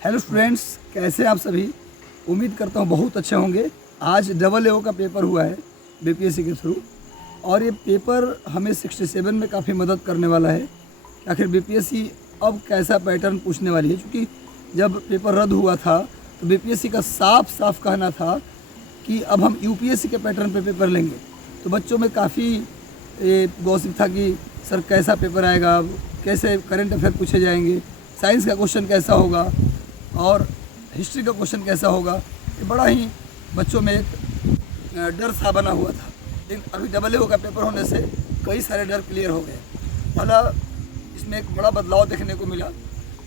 Hello students, कैसे आप सभी। उम्मीद करता हूँ बहुत अच्छे होंगे। आज डबल एओ का पेपर हुआ है बीपीएससी के थ्रू, और ये पेपर हमें 67 में काफ़ी मदद करने वाला है कि आखिर बीपीएससी अब कैसा पैटर्न पूछने वाली है। क्योंकि जब पेपर रद्द हुआ था तो बीपीएससी का साफ साफ कहना था कि अब हम यूपीएससी के पैटर्न पे पेपर लेंगे। तो बच्चों में काफ़ी गॉसिप था कि सर कैसा पेपर आएगा, कैसे करंट अफेयर पूछे जाएंगे, साइंस का क्वेश्चन कैसा होगा और हिस्ट्री का क्वेश्चन कैसा होगा। ये बड़ा ही बच्चों में एक डर सा बना हुआ था। लेकिन अभी डबल एओ का पेपर होने से कई सारे डर क्लियर हो गए। पहला, इसमें एक बड़ा बदलाव देखने को मिला।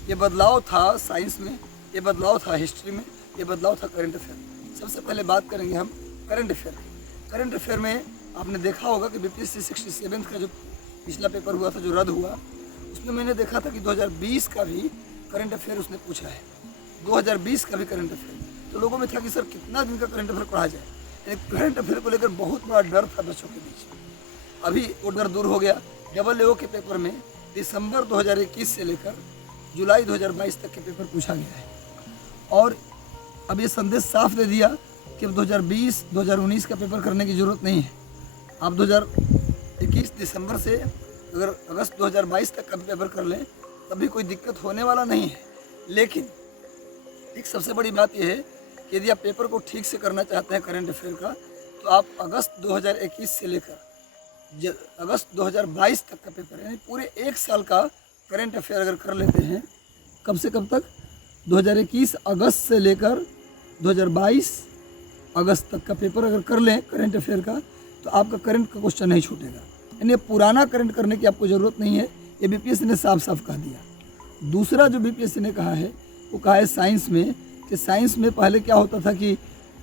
ये बदलाव था साइंस में, ये बदलाव था हिस्ट्री में, ये बदलाव था करंट अफेयर। सबसे पहले बात करेंगे हम करंट अफेयर की। करंट अफेयर में आपने देखा होगा कि बीपीएससी 67 का जो पिछला पेपर हुआ था, जो रद्द हुआ, उसमें मैंने देखा था कि 2020 का भी करंट अफेयर उसने पूछा है। 2020 का भी करंट अफेयर। तो लोगों में था कि सर कितना दिन का करंट अफेयर पढ़ा जाए। यानी करंट अफेयर को लेकर बहुत बड़ा डर था बच्चों के बीच। अभी वो डर दूर हो गया। डबल एओ के पेपर में दिसंबर 2021 से लेकर जुलाई 2022 तक के पेपर पूछा गया है। और अब ये संदेश साफ दे दिया कि अब 2020 2019 का पेपर करने की ज़रूरत नहीं है। आप 2021 दिसंबर से अगर अगस्त 2022 तक का पेपर कर लें तब भी कोई दिक्कत होने वाला नहीं है। लेकिन एक सबसे बड़ी बात यह है कि यदि आप पेपर को ठीक से करना चाहते हैं करंट अफेयर का, तो आप अगस्त 2021 से लेकर अगस्त 2022 तक का पेपर, यानी पूरे एक साल का करंट अफेयर अगर कर लेते हैं, कब से कब तक, 2021 अगस्त से लेकर 2022 अगस्त तक का पेपर अगर कर लें करंट अफेयर का, तो आपका करंट का क्वेश्चन नहीं छूटेगा। यानी पुराना करंट करने की आपको ज़रूरत नहीं है। ये बीपीएससी ने साफ साफ कह दिया। दूसरा जो बीपीएससी ने कहा है वो कहा है साइंस में, कि साइंस में पहले क्या होता था कि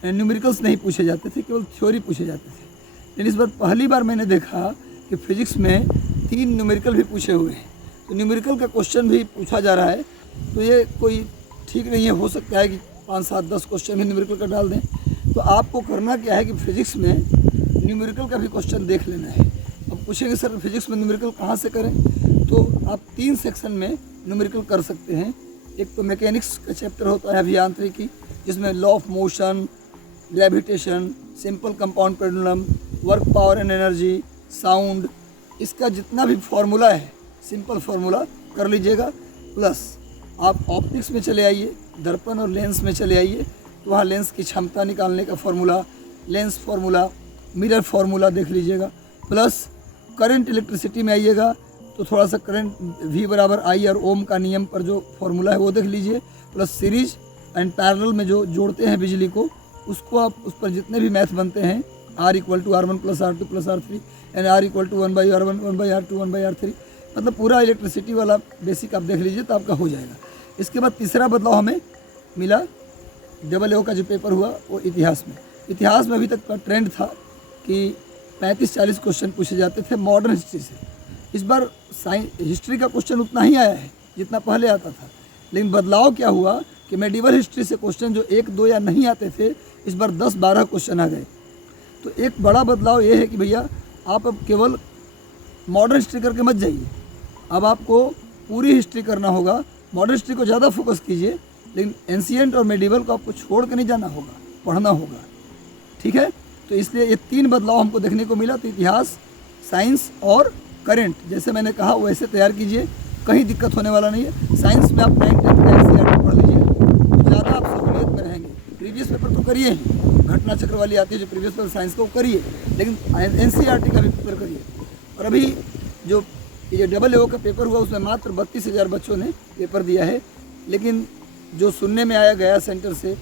न्यूमेरिकल्स नहीं पूछे जाते थे, केवल थ्योरी पूछे जाते थे। लेकिन इस बार पहली बार मैंने देखा कि फिजिक्स में 3 न्यूमेरिकल भी पूछे हुए हैं। तो न्यूमेरिकल का क्वेश्चन भी पूछा जा रहा है। तो ये कोई ठीक नहीं है। हो सकता है कि 5, 7, 10 क्वेश्चन भी न्यूमेरिकल का डाल दें। तो आपको करना क्या है कि फिजिक्स में न्यूमेरिकल का भी क्वेश्चन देख लेना है। अब पूछेंगे सर फिजिक्स में न्यूमेरिकल कहाँ से करें, तो आप 3 सेक्शन में न्यूमेरिकल कर सकते हैं। एक तो मैकेनिक्स का चैप्टर होता है अभियांत्रिकी, जिसमें law of motion, gravitation, simple compound pendulum, work power and energy, sound, इसका जितना भी फार्मूला है सिंपल फार्मूला कर लीजिएगा। प्लस आप ऑप्टिक्स में चले आइए, दर्पण और लेंस में चले आइए, तो वहाँ लेंस की क्षमता निकालने का formula, lens formula, mirror formula देख लीजिएगा। प्लस करंट इलेक्ट्रिसिटी में आइएगा तो थोड़ा सा करंट V बराबर I और ओम का नियम पर जो फार्मूला है वो देख लीजिए। प्लस सीरीज एंड पैरेलल में जो जोड़ते हैं बिजली को, उसको आप उस पर जितने भी मैथ बनते हैं, R = R1 + R2 + R3 and R = 1/R1 1/R2 1/R3, मतलब पूरा इलेक्ट्रिसिटी वाला बेसिक आप देख लीजिए तो आपका हो जाएगा। इसके बाद तीसरा बदलाव हमें मिला डबल एओ का जो पेपर हुआ वो इतिहास में। इतिहास में अभी तक का ट्रेंड था कि 35-40 क्वेश्चन पूछे जाते थे मॉडर्न हिस्ट्री से। इस बार हिस्ट्री का क्वेश्चन उतना ही आया है जितना पहले आता था। लेकिन बदलाव क्या हुआ कि मेडिवल हिस्ट्री से क्वेश्चन जो 1, 2 या नहीं आते थे, इस बार 10-12 क्वेश्चन आ गए। तो एक बड़ा बदलाव ये है कि भैया आप अब केवल मॉडर्न हिस्ट्री करके मत जाइए, अब आपको पूरी हिस्ट्री करना होगा। मॉडर्न हिस्ट्री को ज़्यादा फोकस कीजिए, लेकिन एंशिएंट और मेडिवल को आपको छोड़ कर नहीं जाना होगा, पढ़ना होगा। ठीक है, तो इसलिए ये 3 बदलाव हमको देखने को मिला। तो इतिहास, साइंस और करंट, जैसे मैंने कहा वैसे तैयार कीजिए, कहीं दिक्कत होने वाला नहीं है। साइंस में आप 9th 10th का एनसीईआरटी पढ़ लीजिए तो ज़्यादा आप सहूलियत में रहेंगे। प्रीवियस पेपर तो करिए ही, घटना चक्र वाली आती है जो प्रीवियस पेपर साइंस को करिए, लेकिन एनसीईआरटी का भी पेपर करिए। और अभी जो ये डबल एओ का पेपर हुआ उसमें मात्र 32,000 बच्चों ने पेपर दिया है। लेकिन जो सुनने में आया गया सेंटर से,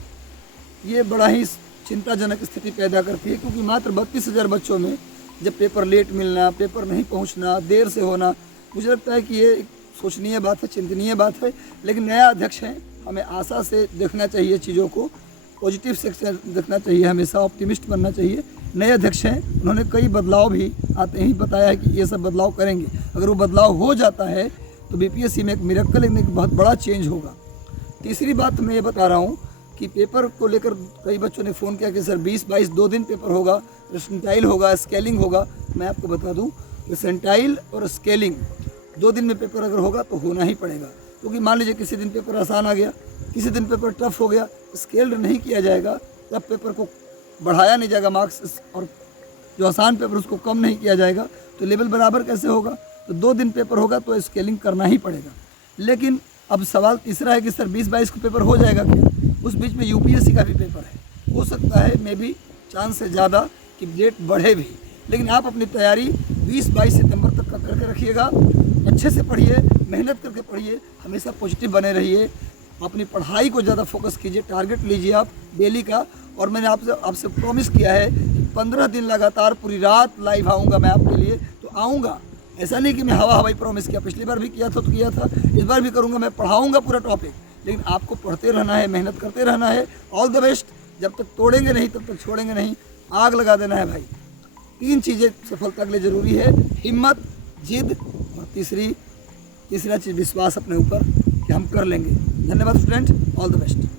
ये बड़ा ही चिंताजनक स्थिति पैदा करती है, क्योंकि मात्र 32,000 बच्चों में जब पेपर लेट मिलना, पेपर नहीं पहुंचना, देर से होना, मुझे लगता है कि ये एक सोचनीय बात है, चिंतनीय बात है। लेकिन नया अध्यक्ष है, हमें आशा से देखना चाहिए, चीज़ों को पॉजिटिव सेक्शन देखना चाहिए, हमेशा ऑप्टिमिस्ट बनना चाहिए। नए अध्यक्ष हैं, उन्होंने कई बदलाव भी आते ही बताया है कि ये सब बदलाव करेंगे। अगर वो बदलाव हो जाता है तो बीपीएससी में एक मिरेकल, एक बहुत बड़ा चेंज होगा। तीसरी बात मैं ये बता रहा हूँ कि पेपर को लेकर कई बच्चों ने फ़ोन किया कि सर 20-22 2 दिन पेपर होगा, परसेंटाइल होगा, स्केलिंग होगा। मैं आपको बता दूं परसेंटाइल और स्केलिंग 2 दिन में पेपर अगर होगा तो होना ही पड़ेगा। क्योंकि मान लीजिए किसी दिन पेपर आसान आ गया, किसी दिन पेपर टफ हो गया, स्केल्ड नहीं किया जाएगा, तब पेपर को बढ़ाया नहीं जाएगा मार्क्स, और जो आसान पेपर उसको कम नहीं किया जाएगा, तो लेवल बराबर कैसे होगा। तो 2 दिन पेपर होगा तो स्केलिंग करना ही पड़ेगा। लेकिन अब सवाल तीसरा है कि सर 20-22 को पेपर हो जाएगा क्या? उस बीच में यूपीएससी का भी पेपर है, हो सकता है मे बी चांस है ज़्यादा कि डेट बढ़े भी। लेकिन आप अपनी तैयारी 20-22 सितंबर तक का करके रखिएगा। अच्छे से पढ़िए, मेहनत करके पढ़िए, हमेशा पॉजिटिव बने रहिए, अपनी पढ़ाई को ज़्यादा फोकस कीजिए, टारगेट लीजिए आप डेली का। और मैंने आपसे प्रॉमिस किया है कि 15 दिन लगातार पूरी रात लाइव आऊँगा मैं आपके लिए, तो आऊँगा। ऐसा नहीं कि मैं हवाई प्रॉमिस किया, पिछली बार भी किया था तो किया था, इस बार भी करूँगा। मैं पढ़ाऊँगा पूरा टॉपिक, लेकिन आपको पढ़ते रहना है, मेहनत करते रहना है। All the best. जब तक तोड़ेंगे नहीं तब तक छोड़ेंगे नहीं, आग लगा देना है भाई। 3 चीज़ें सफलता के लिए ज़रूरी है, हिम्मत, जिद, और तीसरा चीज़ विश्वास अपने ऊपर कि हम कर लेंगे। धन्यवाद स्टूडेंट, ऑल द बेस्ट।